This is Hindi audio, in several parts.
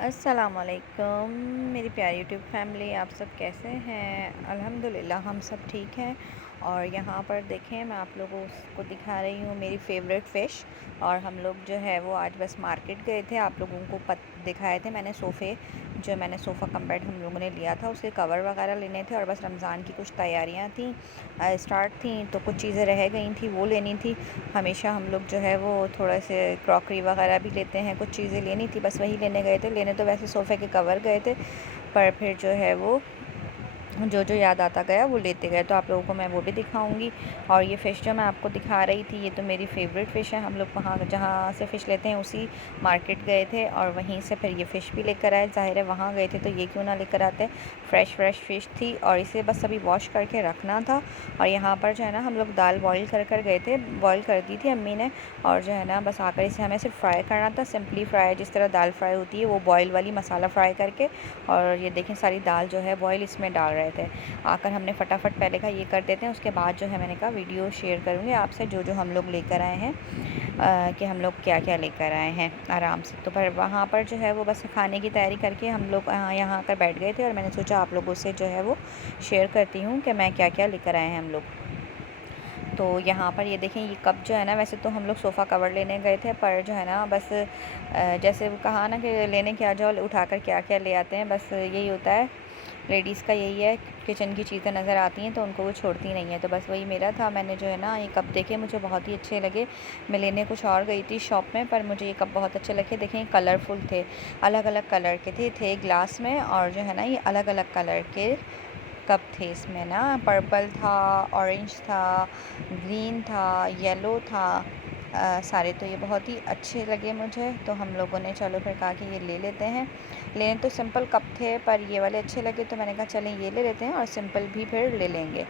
अस्सलामुअलैकुम मेरी प्यारी यूट्यूब फैमिली, आप सब कैसे हैं। अल्हम्दुलिल्लाह हम सब ठीक हैं। और यहाँ पर देखें, मैं आप लोगों को दिखा रही हूँ मेरी फ़ेवरेट फ़िश। और हम लोग जो है वो आज बस मार्केट गए थे, आप लोगों को दिखाए थे मैंने मैंने सोफ़ा कम बेड हम लोगों ने लिया था, उसके कवर वगैरह लेने थे। और बस रमज़ान की कुछ तैयारियाँ थी, स्टार्ट थी, तो कुछ चीज़ें रह गई थी, वो लेनी थी। हमेशा हम लोग जो है वो थोड़े से क्रॉकरी वगैरह भी लेते हैं, कुछ चीज़ें लेनी थी, बस वही लेने गए थे। लेने तो वैसे सोफ़े के कवर गए थे, पर फिर जो है वो जो जो याद आता गया वो लेते गए, तो आप लोगों को मैं वो भी दिखाऊंगी। और ये फ़िश जो मैं आपको दिखा रही थी, ये तो मेरी फ़ेवरेट फ़िश है। हम लोग वहाँ जहाँ से फ़िश लेते हैं उसी मार्केट गए थे, और वहीं से फिर ये फ़िश भी लेकर आए। ज़ाहिर है वहाँ गए थे तो ये क्यों ना लेकर आते, फ़्रेश फ़िश थी। और इसे बस अभी वॉश करके रखना था। और यहाँ पर जो है ना हम लोग दाल बॉयल कर गए थे, बॉयल कर दी थी अम्मी ने। और जो है ना बस आकर इसे हमें सिर्फ फ्राई करना था, सिंपली फ्राई, जिस तरह दाल फ्राई होती है वो बॉयल वाली, मसाला फ्राई करके। और ये देखें सारी दाल जो है बॉयल इसमें डाल रहे थे। आकर हमने फटाफट पहले का ये कर देते हैं, उसके बाद जो है मैंने कहा वीडियो शेयर करूँगी आपसे जो जो हम लोग लेकर आए हैं, कि हम लोग क्या क्या लेकर आए हैं आराम से। तो पर वहाँ पर जो है वो बस खाने की तैयारी करके हम लोग यहाँ आकर बैठ गए थे। और मैंने सोचा आप लोगों से जो है वो शेयर करती हूँ कि मैं क्या क्या लेकर आए हैं हम लोग। तो यहाँ पर ये देखें, ये कप जो है ना, वैसे तो हम लोग सोफ़ा कवर लेने गए थे, पर जो है ना बस जैसे वो कहा ना कि लेने क्या जाओ उठाकर क्या क्या ले आते हैं, बस यही होता है। लेडीज़ का यही है, किचन की चीज़ें नज़र आती हैं तो उनको वो छोड़ती नहीं है। तो बस वही मेरा था। मैंने जो है ना ये कप देखे, मुझे बहुत ही अच्छे लगे। मैं लेने कुछ और गई थी शॉप में, पर मुझे ये कप बहुत अच्छे लगे। देखें कलरफुल थे, अलग अलग कलर के थे ग्लास में। और जो है ना ये अलग अलग कलर के कप थे। इसमें ना पर्पल था, ऑरेंज था, ग्रीन था, येलो था, सारे तो ये बहुत ही अच्छे लगे मुझे। तो हम लोगों ने चलो फिर कहा कि ये ले लेते हैं। लेने तो सिंपल कप थे, पर ये वाले अच्छे लगे तो मैंने कहा चलें ये ले लेते हैं, और सिंपल भी फिर ले लेंगे।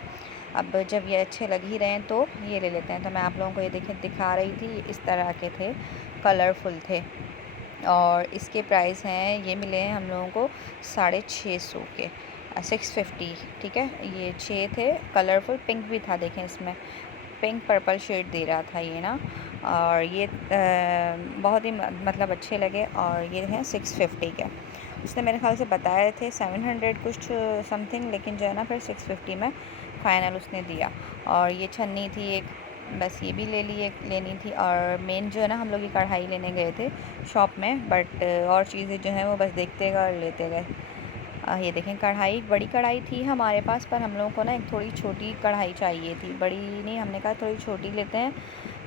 अब जब ये अच्छे लग ही रहे हैं तो ये ले लेते हैं। तो मैं आप लोगों को ये दिखा रही थी, इस तरह के थे, कलरफुल थे। और इसके प्राइस हैं, ये मिले हैं हम लोगों को 650 के, 650। ठीक है, ये 6 थे, कलरफुल पिंक भी था, देखें इसमें पिंक पर्पल शेड दे रहा था ये ना। और ये बहुत ही मतलब अच्छे लगे। और ये हैं 650 के। उसने मेरे ख्याल से बताए थे 700 कुछ समथिंग, लेकिन जो है ना फिर 650 में फ़ाइनल उसने दिया। और ये छन्नी थी एक, बस ये भी ले ली, एक लेनी थी। और मेन जो है ना हम लोग ये कढ़ाई लेने गए थे शॉप में, बट और चीज़ें जो हैं वो बस देखते गए और लेते गए। ये देखें कढ़ाई, बड़ी कढ़ाई थी हमारे पास, पर हम लोगों को ना एक थोड़ी छोटी कढ़ाई चाहिए थी, बड़ी नहीं, हमने कहा थोड़ी छोटी लेते हैं,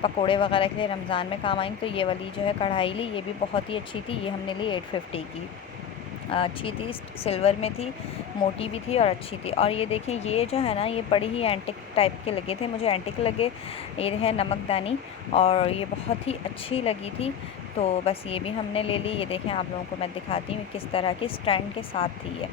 पकोड़े वगैरह के लिए रमज़ान में काम आएंगे। तो ये वाली जो है कढ़ाई ली, ये भी बहुत ही अच्छी थी। ये हमने ली 850 की, अच्छी थी, सिल्वर में थी, मोटी भी थी और अच्छी थी। और ये देखें ये जो है ना ये बड़ी ही एंटिक टाइप के लगे थे, मुझे एंटिक लगे। ये है नमकदानी, और ये बहुत ही अच्छी लगी थी। तो बस ये भी हमने ले ली। ये देखें आप लोगों को मैं दिखाती हूँ किस तरह की स्टैंड के साथ थी ये,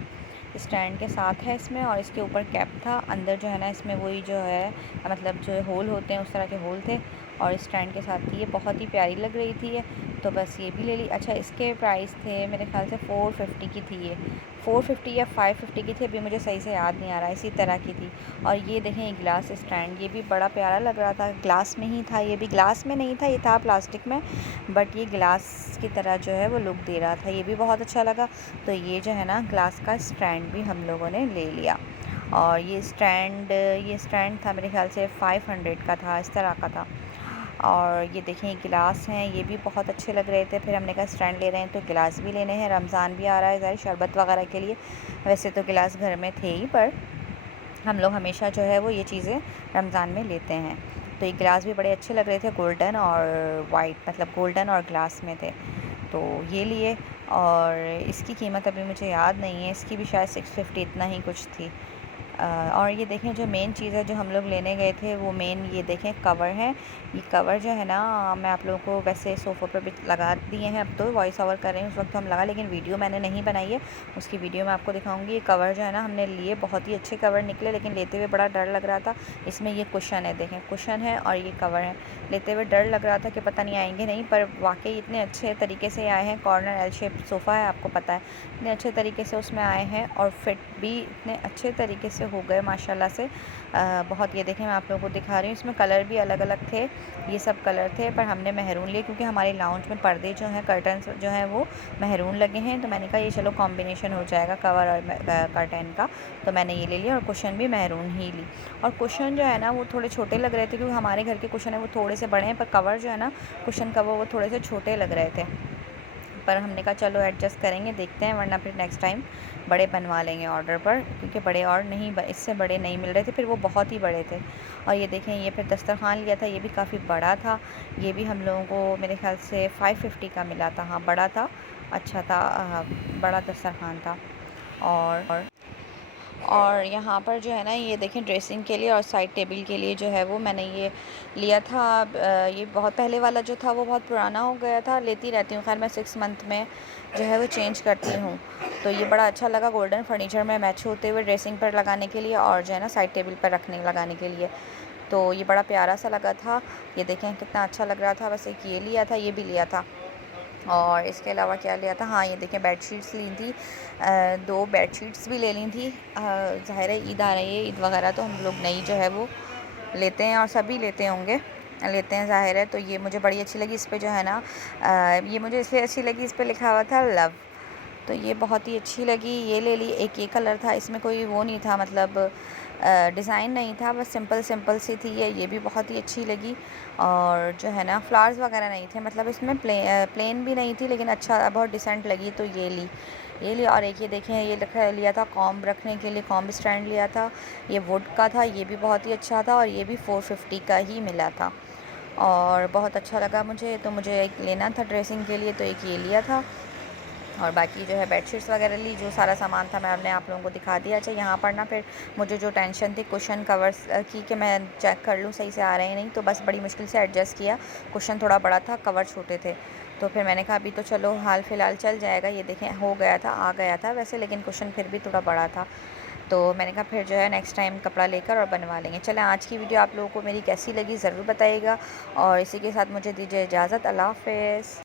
स्टैंड के साथ है इसमें। और इसके ऊपर कैप था, अंदर जो है ना इसमें वही जो है मतलब जो होल होते हैं उस तरह के होल थे, और स्टैंड के साथ थी। ये बहुत ही प्यारी लग रही थी ये, तो बस ये भी ले ली। अच्छा, इसके प्राइस थे मेरे ख्याल से 450 की थी ये, 450 या 550 की थी, अभी मुझे सही से याद नहीं आ रहा, इसी तरह की थी। और ये देखें ये ग्लास स्टैंड, ये भी बड़ा प्यारा लग रहा था, ग्लास में ही था, ये भी ग्लास में नहीं था, ये था प्लास्टिक में, बट ये ग्लास की तरह जो है वो लुक दे रहा था, ये भी बहुत अच्छा लगा। तो ये जो है ना ग्लास का स्टैंड भी हम लोगों ने ले लिया। और ये स्टैंड था मेरे ख्याल से 500 का था, इस तरह का था। और ये देखें ये गिलास हैं, ये भी बहुत अच्छे लग रहे थे। फिर हमने कहा स्टैंड ले रहे हैं तो गिलास भी लेने हैं, रमज़ान भी आ रहा है, ज़ाहिर शरबत वगैरह के लिए। वैसे तो गिलास घर में थे ही, पर हम लोग हमेशा जो है वो ये चीज़ें रमज़ान में लेते हैं। तो ये गिलास भी बड़े अच्छे लग रहे थे, गोल्डन और वाइट, मतलब गोल्डन और ग्लास में थे, तो ये लिए। और इसकी कीमत अभी मुझे याद नहीं है, इसकी भी शायद 650 इतना ही कुछ थी। और ये देखें जो मेन चीज़ है जो हम लोग लेने गए थे, वो मेन ये देखें कवर है। ये कवर जो है ना मैं आप लोगों को वैसे सोफ़ों पर भी लगा दिए हैं, अब तो वॉइस ओवर कर रहे हैं, उस वक्त तो हम लगा, लेकिन वीडियो मैंने नहीं बनाई है, उसकी वीडियो मैं आपको दिखाऊंगी। ये कवर जो है ना हमने लिए, बहुत ही अच्छे कवर निकले, लेकिन लेते हुए बड़ा डर लग रहा था। इसमें ये कुशन है, देखें कुशन है और ये कवर है, लेते हुए डर लग रहा था कि पता नहीं आएंगे नहीं, पर वाकई इतने अच्छे तरीके से आए हैं। कॉर्नर एल शेप सोफ़ा है, आपको पता है, इतने अच्छे तरीके से उसमें आए हैं, और फिट भी इतने अच्छे तरीके से हो गए माशाल्लाह से बहुत। ये देखें मैं आप लोगों को दिखा रही हूँ, इसमें कलर भी अलग अलग थे, ये सब कलर थे, पर हमने मेहरून लिए क्योंकि हमारे लाउंज में पर्दे जो हैं, कर्टन्स जो हैं वो मेहरून लगे हैं। तो मैंने कहा ये चलो कॉम्बिनेशन हो जाएगा कवर और कर्टन का, तो मैंने ये ले लिया। और कुशन भी मेहरून ही ली। और कुशन जो है ना वो थोड़े छोटे लग रहे थे क्योंकि हमारे घर के कुशन है वो थोड़े से बड़े हैं, पर कवर जो है ना कुशन कवर वो थोड़े से छोटे लग रहे थे। पर हमने कहा चलो एडजस्ट करेंगे, देखते हैं, वरना फिर नेक्स्ट टाइम बड़े बनवा लेंगे ऑर्डर पर, क्योंकि बड़े और नहीं, इससे बड़े नहीं मिल रहे थे, फिर वो बहुत ही बड़े थे। और ये देखें, ये फिर दस्तरखान लिया था, ये भी काफ़ी बड़ा था। ये भी हम लोगों को मेरे ख्याल से 550 का मिला था। हाँ, बड़ा था, अच्छा था, बड़ा दस्तरखान था। और यहाँ पर जो है ना ये देखें ड्रेसिंग के लिए और साइड टेबल के लिए जो है वो मैंने ये लिया था। ये बहुत पहले वाला जो था वो बहुत पुराना हो गया था, लेती रहती हूँ, खैर मैं 6 मंथ में जो है वो चेंज करती हूँ। तो ये बड़ा अच्छा लगा, गोल्डन फर्नीचर में मैच होते हुए ड्रेसिंग पर लगाने के लिए और जो है ना साइड टेबल पर लगाने के लिए। तो ये बड़ा प्यारा सा लगा था। ये देखें कितना अच्छा लग रहा था। बस एक ये लिया था, ये भी लिया था। और इसके अलावा क्या लिया था, हाँ ये देखें बेडशीट्स ली थी, 2 बेडशीट्स भी ले ली थी। ज़ाहिर है ईद आ रही है, ईद वगैरह तो हम लोग नई जो है वो लेते हैं और सभी लेते होंगे, लेते हैं ज़ाहिर है। तो ये मुझे बड़ी अच्छी लगी, इस पर जो है ना ये मुझे इसलिए अच्छी लगी, इस पर लिखा हुआ था लव, तो ये बहुत ही अच्छी लगी, ये ले ली। एक ये कलर था, इसमें कोई वो नहीं था, मतलब डिज़ाइन नहीं था, बस सिंपल सिंपल सी थी ये भी बहुत ही अच्छी लगी। और जो है ना फ्लावर्स वगैरह नहीं थे, मतलब इसमें प्लेन भी नहीं थी, लेकिन अच्छा बहुत डिसेंट लगी, तो ये ली। और एक ये देखें, ये लिया था कॉम्ब रखने के लिए, कॉम्ब स्टैंड लिया था, ये वुड का था, ये भी बहुत ही अच्छा था, और ये भी 450 का ही मिला था और बहुत अच्छा लगा मुझे। तो मुझे एक लेना था ड्रेसिंग के लिए, तो एक ये लिया था। और बाकी जो है बेडशीट्स वगैरह ली, जो सारा सामान था मैंने आप लोगों को दिखा दिया। अच्छा, यहाँ पर ना फिर मुझे जो टेंशन थी कुशन कवर्स की कि मैं चेक कर लूँ सही से आ रहे हैं नहीं, तो बस बड़ी मुश्किल से एडजस्ट किया। कुशन थोड़ा बड़ा था, कवर छोटे थे, तो फिर मैंने कहा अभी तो चलो हाल फ़िलहाल चल जाएगा। ये देखें हो गया था, आ गया था वैसे, लेकिन कुशन फिर भी थोड़ा बड़ा था। तो मैंने कहा फिर जो है नेक्स्ट टाइम कपड़ा लेकर और बनवा लेंगे। चलें, आज की वीडियो आप लोगों को मेरी कैसी लगी ज़रूर बताइएगा, और इसी के साथ मुझे दीजिए इजाज़त। अल्लाह हाफ़िज़।